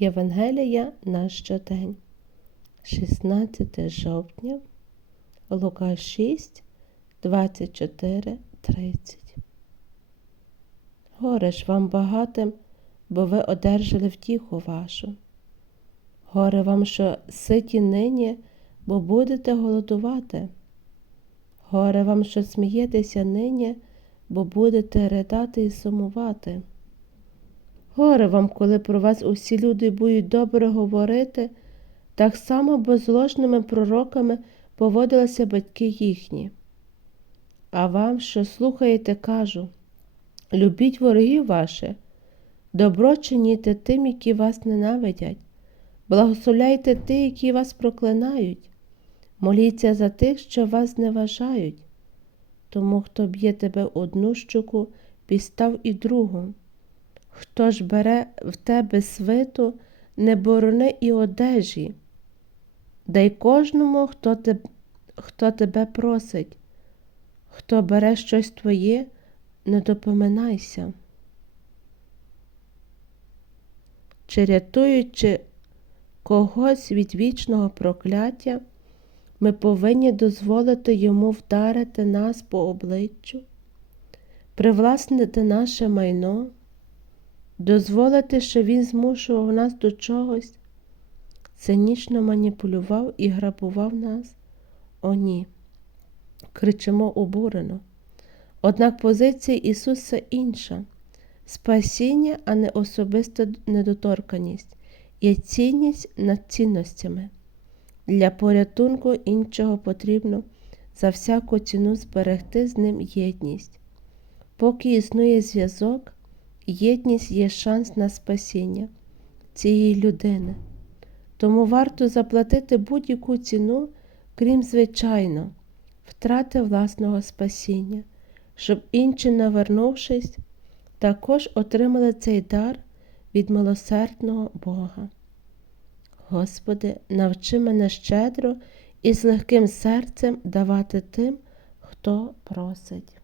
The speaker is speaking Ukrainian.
Євангелія на щодень, 16 жовтня, Лука 6, 24, 30. Горе ж вам багатим, бо ви одержали втіху вашу. Горе вам, що ситі нині, бо будете голодувати. Горе вам, що смієтеся нині, бо будете ридати і сумувати. Горе вам, коли про вас усі люди будуть добре говорити, так само бо з ложними пророками поводилися батьки їхні. А вам, що слухаєте, кажу любіть ворогів ваших, добро чиніте тим, які вас ненавидять, благословляйте тих, які вас проклинають, моліться за тих, що вас зневажають. Тому, хто б'є тебе одну щуку, підстав і другу. Хто ж бере в тебе свиту, не борони і одежі. Дай кожному, хто, те, хто тебе просить, хто бере щось твоє, не допоминайся. Чи рятуючи когось від вічного прокляття, ми повинні дозволити йому вдарити нас по обличчю, привласнити наше майно, дозволити, що він змушував нас до чогось, цинічно маніпулював і грабував нас? О, ні. Кричимо обурено. Однак позиція Ісуса інша спасіння, а не особиста недоторканість, є цінність над цінностями. Для порятунку іншого потрібно за всяку ціну зберегти з ним єдність. Поки існує зв'язок, єдність є шанс на спасіння цієї людини. Тому варто заплатити будь-яку ціну, крім звичайно, втрати власного спасіння, щоб інші, навернувшись, також отримали цей дар від милосердного Бога. Господи, навчи мене щедро і з легким серцем давати тим, хто просить.